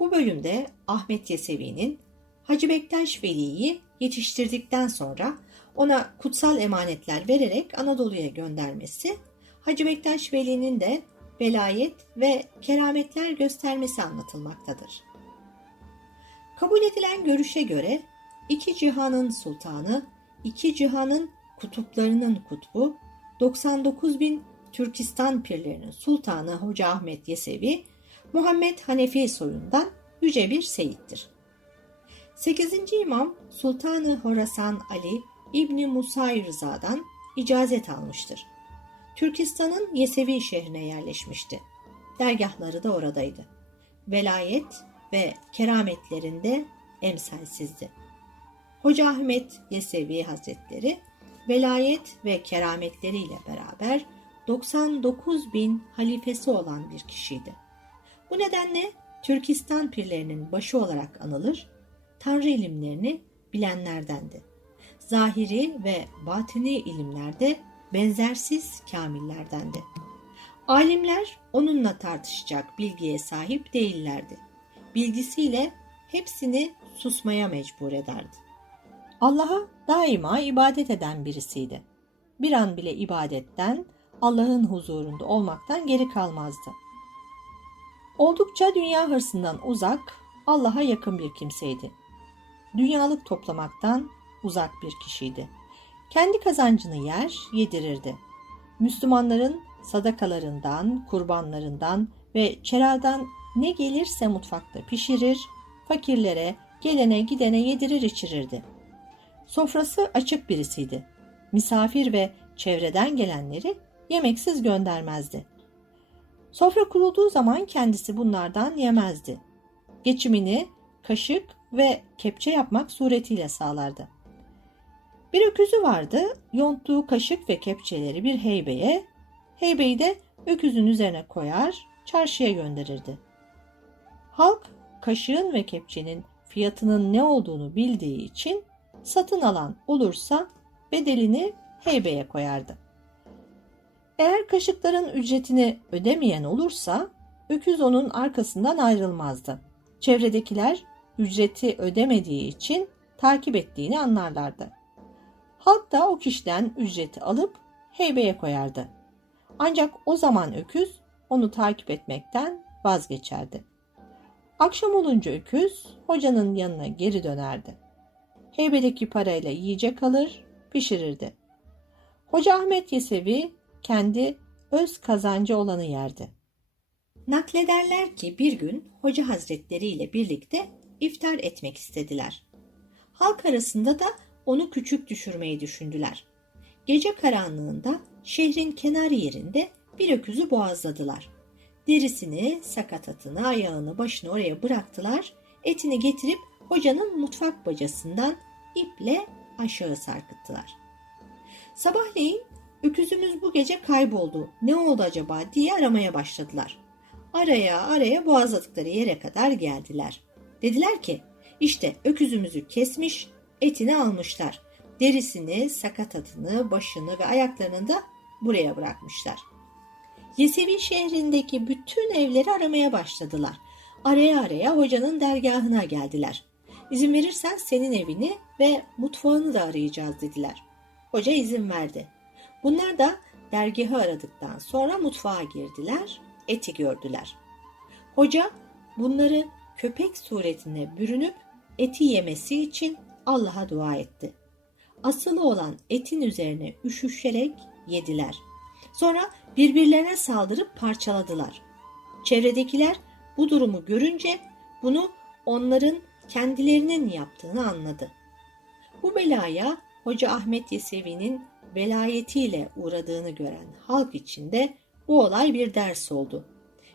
Bu bölümde Ahmet Yesevi'nin Hacı Bektaş Veli'yi yetiştirdikten sonra ona kutsal emanetler vererek Anadolu'ya göndermesi, Hacı Bektaş Veli'nin de velayet ve kerametler göstermesi anlatılmaktadır. Kabul edilen görüşe göre iki cihanın sultanı, iki cihanın kutuplarının kutbu, 99 bin Türkistan pirlerinin sultanı Hoca Ahmet Yesevi, Muhammed Hanefi soyundan yüce bir seyittir. 8. İmam Sultanı Horasan Ali İbni Musa Rıza'dan icazet almıştır. Türkistan'ın Yesevi şehrine yerleşmişti. Dergahları da oradaydı. Velayet ve kerametlerinde emsalsizdi. Hoca Ahmet Yesevi Hazretleri velayet ve kerametleriyle beraber 99 bin halifesi olan bir kişiydi. Bu nedenle Türkistan pirlerinin başı olarak anılır, Tanrı ilimlerini bilenlerdendi. Zahiri ve batini ilimlerde benzersiz kamillerdendi. Alimler onunla tartışacak bilgiye sahip değillerdi. Bilgisiyle hepsini susmaya mecbur ederdi. Allah'a daima ibadet eden birisiydi. Bir an bile ibadetten, Allah'ın huzurunda olmaktan geri kalmazdı. Oldukça dünya hırsından uzak, Allah'a yakın bir kimseydi. Dünyalık toplamaktan uzak bir kişiydi. Kendi kazancını yer, yedirirdi. Müslümanların sadakalarından, kurbanlarından ve çeradan ne gelirse mutfakta pişirir, fakirlere, gelene gidene yedirir içirirdi. Sofrası açık birisiydi. Misafir ve çevreden gelenleri yemeksiz göndermezdi. Sofra kurulduğu zaman kendisi bunlardan yemezdi. Geçimini kaşık ve kepçe yapmak suretiyle sağlardı. Bir öküzü vardı, yonttuğu kaşık ve kepçeleri bir heybeye, heybeyi de öküzün üzerine koyar, çarşıya gönderirdi. Halk kaşığın ve kepçenin fiyatının ne olduğunu bildiği için satın alan olursa bedelini heybeye koyardı. Eğer kaşıkların ücretini ödemeyen olursa öküz onun arkasından ayrılmazdı. Çevredekiler ücreti ödemediği için takip ettiğini anlarlardı. Halk da o kişiden ücreti alıp heybeye koyardı. Ancak o zaman öküz onu takip etmekten vazgeçerdi. Akşam olunca öküz hocanın yanına geri dönerdi. Heybedeki parayla yiyecek alır, pişirirdi. Hoca Ahmet Yesevi kendi öz kazancı olanı yerdi. Naklederler ki bir gün Hoca Hazretleri ile birlikte iftar etmek istediler. Halk arasında da onu küçük düşürmeyi düşündüler. Gece karanlığında şehrin kenar yerinde bir öküzü boğazladılar. Derisini, sakatatını, ayağını, başını oraya bıraktılar. Etini getirip hocanın mutfak bacasından iple aşağı sarkıttılar. Sabahleyin öküzümüz bu gece kayboldu. Ne oldu acaba diye aramaya başladılar. Araya araya boğazladıkları yere kadar geldiler. Dediler ki işte öküzümüzü kesmiş, etini almışlar. Derisini, sakatatını, başını ve ayaklarını da buraya bırakmışlar. Yesevi şehrindeki bütün evleri aramaya başladılar. Araya araya hocanın dergahına geldiler. İzin verirsen senin evini ve mutfağını da arayacağız dediler. Hoca izin verdi. Bunlar da dergahı aradıktan sonra mutfağa girdiler, eti gördüler. Hoca bunları köpek suretine bürünüp eti yemesi için Allah'a dua etti. Asılı olan etin üzerine üşüşerek yediler. Sonra birbirlerine saldırıp parçaladılar. Çevredekiler bu durumu görünce bunu onların kendilerinin yaptığını anladı. Bu belaya Hoca Ahmet Yesevi'nin velayetiyle uğradığını gören halk içinde bu olay bir ders oldu.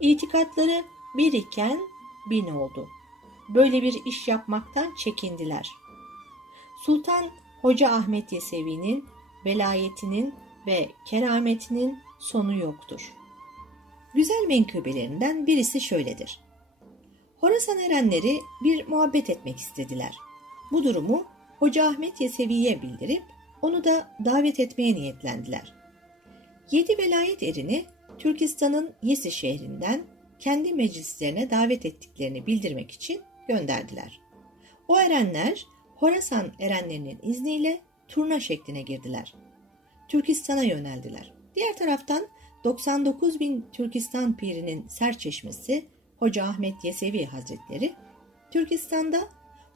İtikatları bir iken bin oldu. Böyle bir iş yapmaktan çekindiler. Sultan Hoca Ahmet Yesevi'nin velayetinin ve kerametinin sonu yoktur. Güzel menkıbelerinden birisi şöyledir. Horasan erenleri bir muhabbet etmek istediler. Bu durumu Hoca Ahmet Yesevi'ye bildirip onu da davet etmeye niyetlendiler. Yedi velayet erini Türkistan'ın Yesi şehrinden kendi meclislerine davet ettiklerini bildirmek için gönderdiler. O erenler Horasan erenlerinin izniyle turna şekline girdiler. Türkistan'a yöneldiler. Diğer taraftan 99 bin Türkistan pirinin serçeşmesi Hoca Ahmet Yesevi Hazretleri Türkistan'da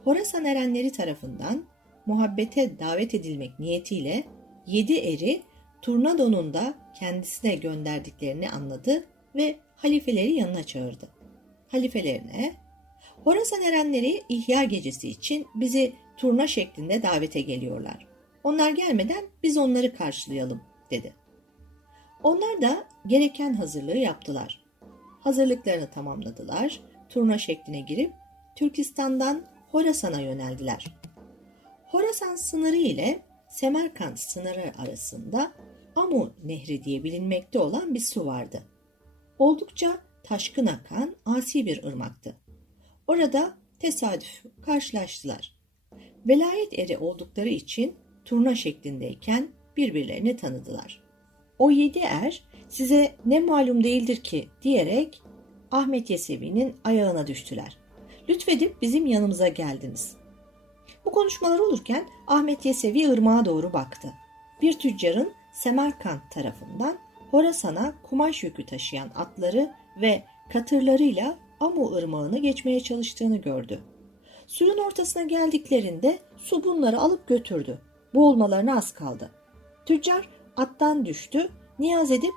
Horasan erenleri tarafından muhabbete davet edilmek niyetiyle yedi eri Turnadon'un da kendisine gönderdiklerini anladı ve halifeleri yanına çağırdı. Halifelerine Horasan erenleri ihya gecesi için bizi turna şeklinde davete geliyorlar. Onlar gelmeden biz onları karşılayalım dedi. Onlar da gereken hazırlığı yaptılar. Hazırlıklarını tamamladılar. Turna şekline girip Türkistan'dan Horasan'a yöneldiler. Horasan sınırı ile Semerkant sınırı arasında Amu Nehri diye bilinmekte olan bir su vardı. Oldukça taşkın akan asi bir ırmaktı. Orada tesadüf karşılaştılar. Velayet eri oldukları için turna şeklindeyken birbirlerini tanıdılar. O yedi er size ne malum değildir ki diyerek Ahmet Yesevi'nin ayağına düştüler. Lütfedip bizim yanımıza geldiniz. Bu konuşmalar olurken Ahmet Yesevi ırmağa doğru baktı. Bir tüccarın Semerkant tarafından Horasan'a kumaş yükü taşıyan atları ve katırlarıyla Amu ırmağını geçmeye çalıştığını gördü. Suyun ortasına geldiklerinde su bunları alıp götürdü. Boğulmalarına az kaldı. Tüccar attan düştü, niyaz edip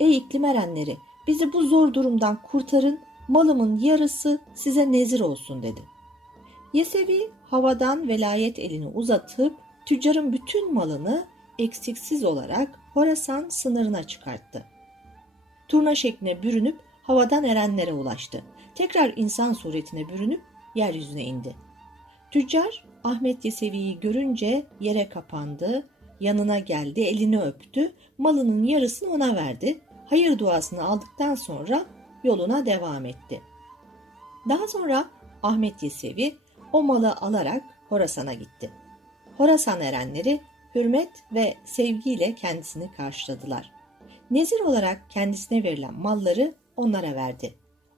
''Ey iklim erenleri, bizi bu zor durumdan kurtarın, malımın yarısı size nezir olsun.'' dedi. Yesevi havadan velayet elini uzatıp tüccarın bütün malını eksiksiz olarak Horasan sınırına çıkarttı. Turna şekline bürünüp havadan erenlere ulaştı. Tekrar insan suretine bürünüp yeryüzüne indi. Tüccar Ahmet Yesevi'yi görünce yere kapandı, yanına geldi, elini öptü, malının yarısını ona verdi. Hayır duasını aldıktan sonra yoluna devam etti. Daha sonra Ahmet Yesevi o malı alarak Horasan'a gitti. Horasan erenleri hürmet ve sevgiyle kendisini karşıladılar. Nezir olarak kendisine verilen malları onlara verdi.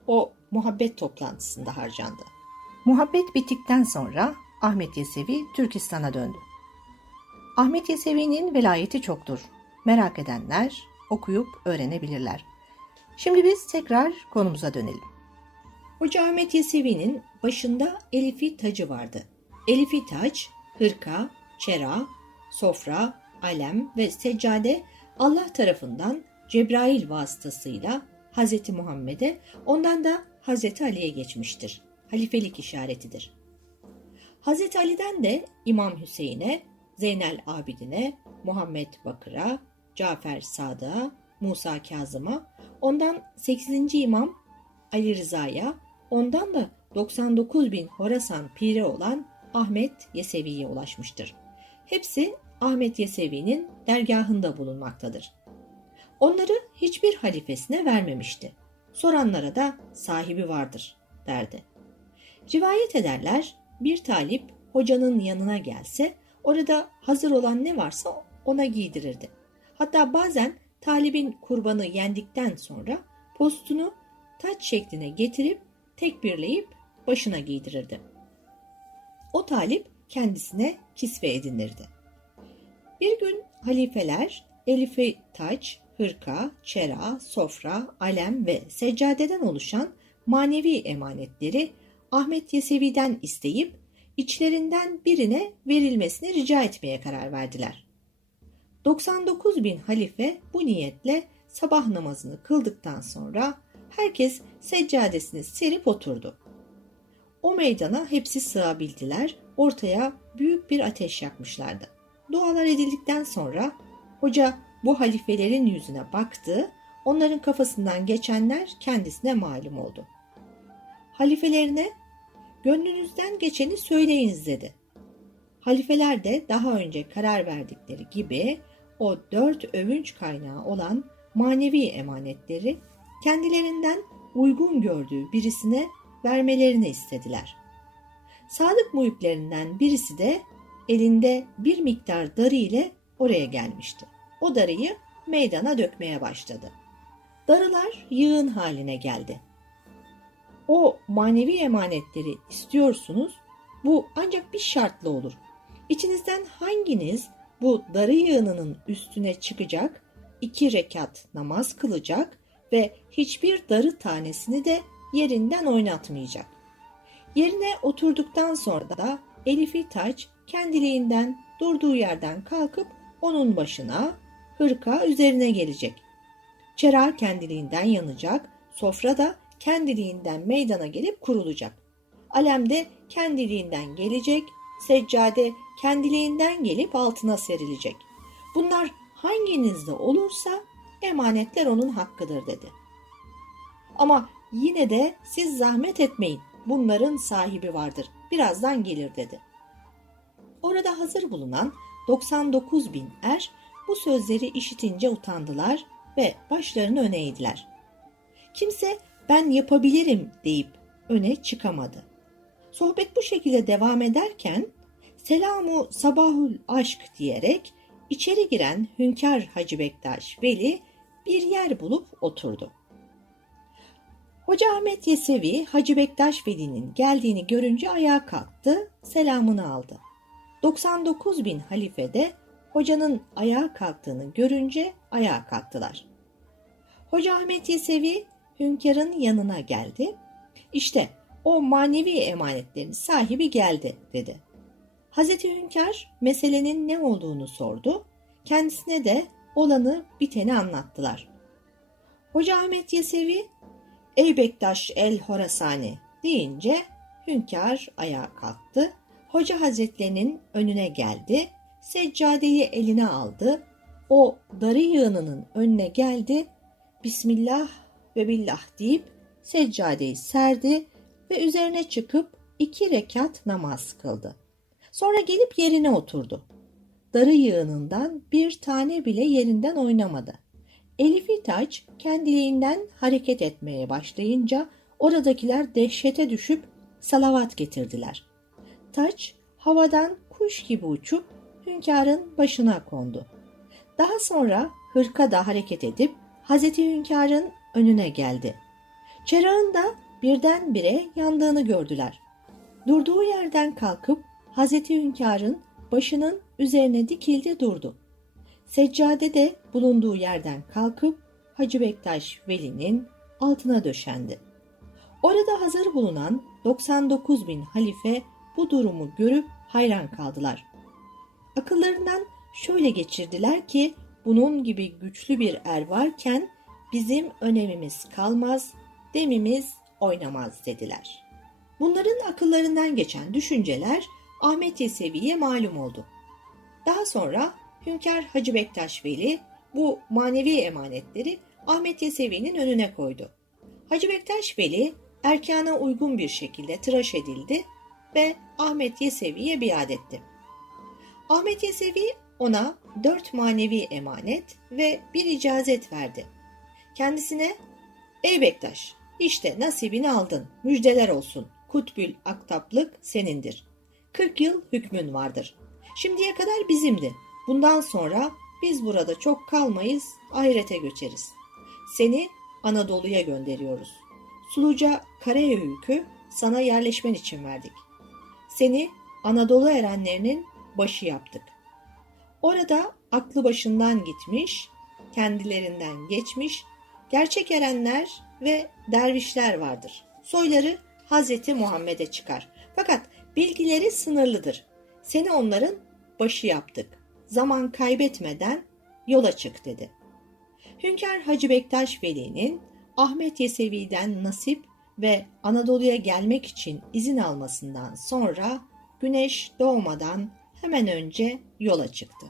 O muhabbet toplantısında harcandı. Muhabbet bittikten sonra Ahmet Yesevi Türkistan'a döndü. Ahmet Yesevi'nin velayeti çoktur. Merak edenler okuyup öğrenebilirler. Şimdi biz tekrar konumuza dönelim. Hoca Ahmet Yesevi'nin başında Elifi tacı vardı. Elifi taç, hırka, çera, sofra, alem ve seccade Allah tarafından Cebrail vasıtasıyla Hz. Muhammed'e ondan da Hz. Ali'ye geçmiştir. Halifelik işaretidir. Hz. Ali'den de İmam Hüseyin'e, Zeynel Abidin'e, Muhammed Bakır'a, Cafer Sadık'a, Musa Kazım'a, ondan 8. İmam Ali Rıza'ya, ondan da 99 bin Horasan piri olan Ahmet Yesevi'ye ulaşmıştır. Hepsi Ahmet Yesevi'nin dergahında bulunmaktadır. Onları hiçbir halifesine vermemişti. Soranlara da sahibi vardır derdi. Rivayet ederler bir talip hocanın yanına gelse orada hazır olan ne varsa ona giydirirdi. Hatta bazen talibin kurbanı yendikten sonra postunu taç şekline getirip tekbirleyip başına giydirirdi. O talip kendisine kisve edinirdi. Bir gün halifeler elife taç, hırka, çera, sofra, alem ve seccadeden oluşan manevi emanetleri Ahmet Yesevi'den isteyip içlerinden birine verilmesini rica etmeye karar verdiler. 99 bin halife bu niyetle sabah namazını kıldıktan sonra herkes seccadesini serip oturdu. O meydana hepsi sığabildiler, ortaya büyük bir ateş yakmışlardı. Dualar edildikten sonra hoca bu halifelerin yüzüne baktı, onların kafasından geçenler kendisine malum oldu. Halifelerine gönlünüzden geçeni söyleyiniz dedi. Halifeler de daha önce karar verdikleri gibi o dört övünç kaynağı olan manevi emanetleri kendilerinden uygun gördüğü birisine vermelerini istediler. Sadık muhiplerinden birisi de elinde bir miktar darı ile oraya gelmişti. O darıyı meydana dökmeye başladı. Darılar yığın haline geldi. o manevi emanetleri istiyorsunuz. Bu ancak bir şartla olur. İçinizden hanginiz bu darı yığınının üstüne çıkacak, iki rekat namaz kılacak ve hiçbir darı tanesini de yerinden oynatmayacak. Yerine oturduktan sonra da Elifi Taç kendiliğinden durduğu yerden kalkıp onun başına hırka üzerine gelecek. Çera kendiliğinden yanacak, sofra da kendiliğinden meydana gelip kurulacak. Alem de kendiliğinden gelecek, seccade kendiliğinden gelip altına serilecek. Bunlar hanginizde olursa emanetler onun hakkıdır dedi. Ama yine de siz zahmet etmeyin. Bunların sahibi vardır. Birazdan gelir dedi. Orada hazır bulunan 99 bin er bu sözleri işitince utandılar ve başlarını öne eğdiler. Kimse ben yapabilirim deyip öne çıkamadı. Sohbet bu şekilde devam ederken Selamu sabahul aşk diyerek içeri giren Hünkar Hacı Bektaş Veli bir yer bulup oturdu. Hoca Ahmet Yesevi Hacı Bektaş Veli'nin geldiğini görünce ayağa kalktı, selamını aldı. 99 bin halife de hocanın ayağa kalktığını görünce ayağa kalktılar. Hoca Ahmet Yesevi hünkârın yanına geldi. İşte o manevi emanetlerin sahibi geldi dedi. Hazreti Hünkar meselenin ne olduğunu sordu. Kendisine de olanı biteni anlattılar. Hoca Ahmet Yesevi Ey Bektaş el Horasani deyince hünkâr ayağa kalktı. Hoca Hazretlerinin önüne geldi. Seccadeyi eline aldı. O darı yığınının önüne geldi. Bismillah ve billah deyip seccadeyi serdi ve üzerine çıkıp iki rekat namaz kıldı. Sonra gelip yerine oturdu. Darı yığınından bir tane bile yerinden oynamadı. Elifi Taç kendiliğinden hareket etmeye başlayınca oradakiler dehşete düşüp salavat getirdiler. Taç havadan kuş gibi uçup hünkârın başına kondu. Daha sonra hırka da hareket edip Hazreti Hünkâr'ın önüne geldi. Çerağın da birdenbire yandığını gördüler. Durduğu yerden kalkıp Hazreti Hünkâr'ın başının üzerine dikildi durdu. Seccade de bulunduğu yerden kalkıp Hacı Bektaş Veli'nin altına döşendi. Orada hazır bulunan 99 bin halife bu durumu görüp hayran kaldılar. Akıllarından şöyle geçirdiler ki bunun gibi güçlü bir er varken bizim önemimiz kalmaz, demimiz oynamaz dediler. Bunların akıllarından geçen düşünceler Ahmet Yesevi'ye malum oldu. Daha sonra Hünkar Hacı Bektaş Veli bu manevi emanetleri Ahmet Yesevi'nin önüne koydu. Hacı Bektaş Veli erkana uygun bir şekilde tıraş edildi ve Ahmet Yesevi'ye biat etti. Ahmet Yesevi ona dört manevi emanet ve bir icazet verdi. Kendisine Ey Bektaş işte nasibini aldın müjdeler olsun kutbül aktaplık senindir. 40 yıl hükmün vardır. Şimdiye kadar bizimdi. Bundan sonra biz burada çok kalmayız, ahirete göçeriz. Seni Anadolu'ya gönderiyoruz. Suluca Karayüzük'ü sana yerleşmen için verdik. Seni Anadolu erenlerinin başı yaptık. Orada aklı başından gitmiş, kendilerinden geçmiş, gerçek erenler ve dervişler vardır. Soyları Hazreti Muhammed'e çıkar. Fakat bilgileri sınırlıdır. Seni onların başı yaptık. Zaman kaybetmeden yola çık dedi. Hünkar Hacı Bektaş Veli'nin Ahmet Yesevi'den nasip ve Anadolu'ya gelmek için izin almasından sonra güneş doğmadan hemen önce yola çıktı.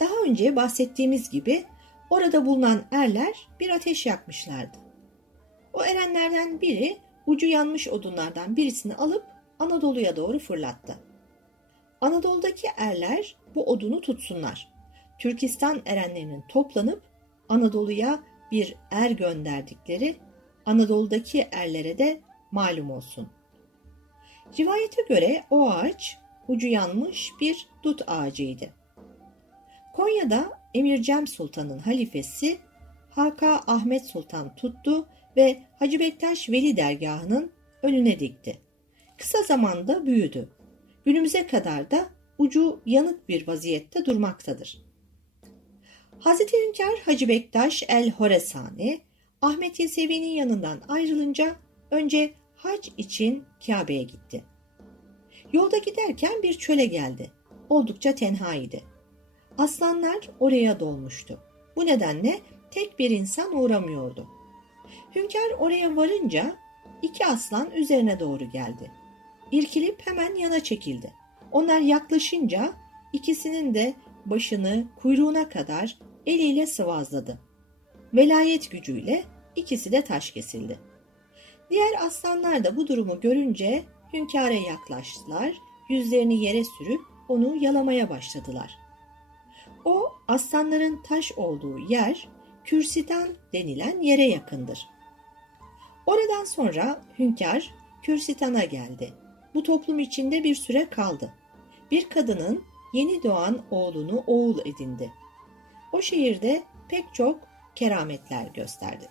Daha önce bahsettiğimiz gibi orada bulunan erler bir ateş yakmışlardı. O erenlerden biri ucu yanmış odunlardan birisini alıp Anadolu'ya doğru fırlattı. Anadolu'daki erler bu odunu tutsunlar. Türkistan erenlerinin toplanıp Anadolu'ya bir er gönderdikleri Anadolu'daki erlere de malum olsun. Rivayete göre o ağaç ucu yanmış bir dut ağacıydı. Konya'da Emir Cem Sultan'ın halifesi Haka Ahmet Sultan tuttu ve Hacı Bektaş Veli dergahının önüne dikti. Kısa zamanda büyüdü. Günümüze kadar da ucu yanık bir vaziyette durmaktadır. Hazreti Hünkar Hacı Bektaş el Horesani, Ahmet Yesevi'nin yanından ayrılınca önce hac için Kabe'ye gitti. Yolda giderken bir çöle geldi. Oldukça tenhaydı. Aslanlar oraya dolmuştu. Bu nedenle tek bir insan uğramıyordu. Hünkar oraya varınca iki aslan üzerine doğru geldi. İrkilip hemen yana çekildi. Onlar yaklaşınca ikisinin de başını kuyruğuna kadar eliyle sıvazladı. Velayet gücüyle ikisi de taş kesildi. Diğer aslanlar da bu durumu görünce hünkâra yaklaştılar, yüzlerini yere sürüp onu yalamaya başladılar. O aslanların taş olduğu yer Kürsitan denilen yere yakındır. Oradan sonra hünkâr Kürsitan'a geldi. Bu toplum içinde bir süre kaldı. Bir kadının yeni doğan oğlunu oğul edindi. O şehirde pek çok kerametler gösterdi.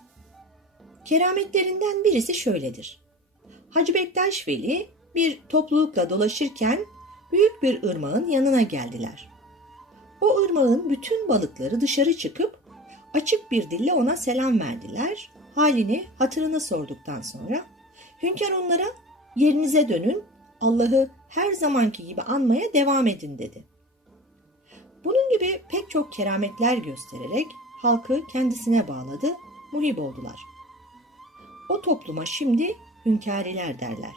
Kerametlerinden birisi şöyledir. Hacı Bektaş Veli bir toplulukla dolaşırken büyük bir ırmağın yanına geldiler. O ırmağın bütün balıkları dışarı çıkıp açık bir dille ona selam verdiler. Halini, hatırını sorduktan sonra hünkâr onlara yerinize dönün, Allah'ı her zamanki gibi anmaya devam edin dedi. Bunun gibi pek çok kerametler göstererek halkı kendisine bağladı, muhib oldular. O topluma şimdi hünkâriler derler.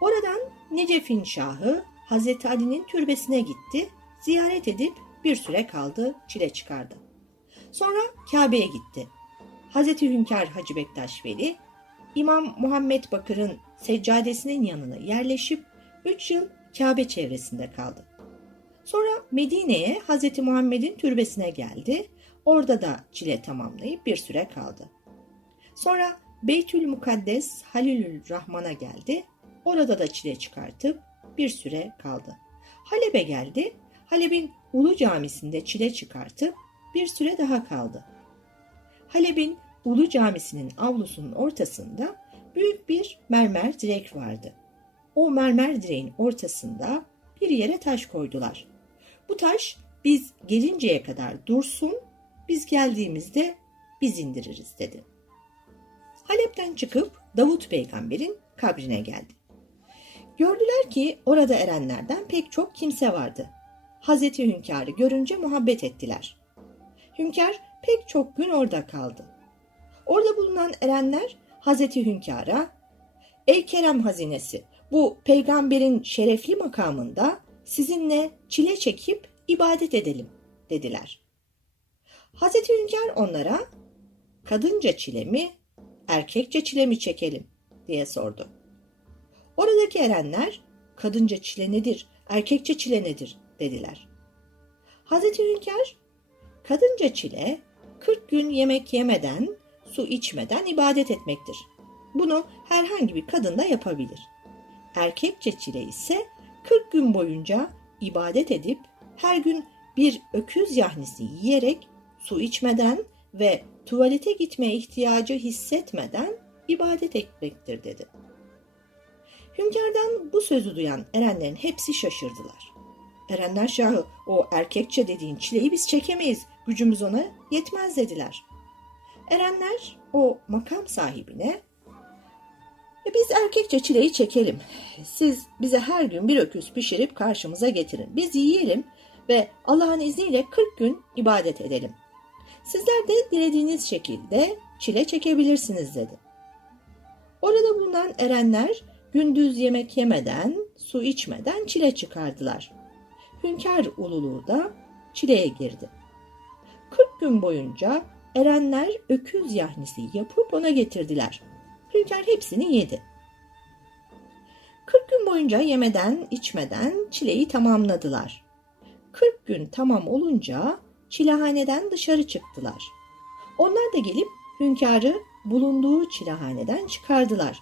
Oradan Necef'in şahı Hazreti Ali'nin türbesine gitti, ziyaret edip bir süre kaldı, çile çıkardı. Sonra Kabe'ye gitti. Hazreti Hünkar Hacı Bektaş Veli, İmam Muhammed Bakır'ın seccadesinin yanına yerleşip 3 yıl Kabe çevresinde kaldı. Sonra Medine'ye Hazreti Muhammed'in türbesine geldi. Orada da çile tamamlayıp bir süre kaldı. Sonra Beytül Mukaddes Halilül Rahman'a geldi. Orada da çile çıkartıp bir süre kaldı. Halep'e geldi. Halep'in Ulu Camisi'nde çile çıkartıp bir süre daha kaldı. Halep'in Ulu Camisi'nin avlusunun ortasında büyük bir mermer direk vardı. O mermer direğin ortasında bir yere taş koydular. Bu taş biz gelinceye kadar dursun, biz geldiğimizde biz indiririz dedi. Halep'ten çıkıp Davut peygamberin kabrine geldi. Gördüler ki orada erenlerden pek çok kimse vardı. Hazreti Hünkar'ı görünce muhabbet ettiler. Hünkar pek çok gün orada kaldı. Orada bulunan erenler Hazreti Hünkar'a Ey Kerem hazinesi bu peygamberin şerefli makamında sizinle çile çekip ibadet edelim dediler. Hazreti Hünkar onlara kadınca çile mi erkekçe çile mi çekelim diye sordu. Oradaki erenler kadınca çile nedir, erkekçe çile nedir dediler. Hazreti Hünkar kadınca çile 40 gün yemek yemeden, su içmeden ibadet etmektir. Bunu herhangi bir kadın da yapabilir. Erkekçe çile ise 40 gün boyunca ibadet edip her gün bir öküz yahnisi yiyerek su içmeden ve tuvalete gitmeye ihtiyacı hissetmeden ibadet etmektir dedi. Hünkârdan bu sözü duyan erenlerin hepsi şaşırdılar. Erenler şahı o erkekçe dediğin çileyi biz çekemeyiz, gücümüz ona yetmez dediler. Erenler o makam sahibine "E, biz erkekçe çileyi çekelim. Siz bize her gün bir öküz pişirip karşımıza getirin. Biz yiyelim ve Allah'ın izniyle 40 gün ibadet edelim. Sizler de dilediğiniz şekilde çile çekebilirsiniz dedi. Orada bulunan erenler gündüz yemek yemeden, su içmeden çile çıkardılar. Hünkar ululuğu da çileye girdi. 40 gün boyunca erenler öküz yahnisi yapıp ona getirdiler. Hünkar hepsini yedi. 40 gün boyunca yemeden, içmeden çileyi tamamladılar. 40 gün tamam olunca çilehaneden dışarı çıktılar. Onlar da gelip hünkârı bulunduğu çilehaneden çıkardılar.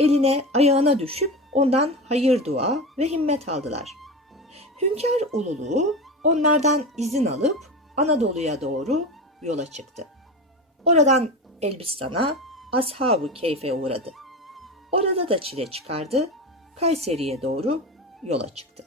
Eline ayağına düşüp ondan hayır dua ve himmet aldılar. Hünkâr ululuğu onlardan izin alıp Anadolu'ya doğru yola çıktı. Oradan Elbistan'a Ashab-ı Keyf'e uğradı. Orada da çile çıkardı, Kayseri'ye doğru yola çıktı.